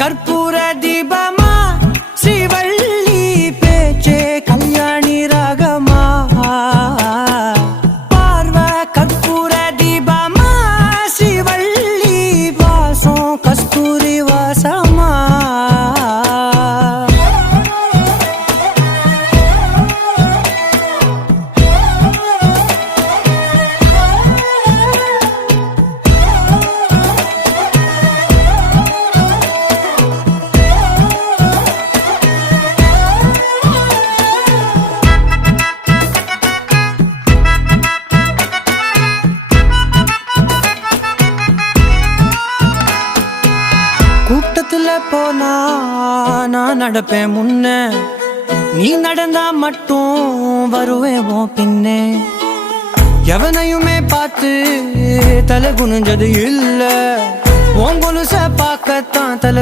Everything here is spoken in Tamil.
கற்பூர தீபமா ஸ்ரீவள்ளி பேச்சே கல்யாணி ராகமா பார்வ கற்பூர தீபமா ஸ்ரீவள்ளி வாசம் கஸ்தூரி வாசமா கூட்டத்துல போனா நான் நடப்பேன் முன்ன நீ நடந்தா மட்டும் வருவேன் உன் பின்னே எவனையுமே பார்த்து தலை குனிஞ்சது இல்ல உன் கொலுச பார்க்கத்தான் தலை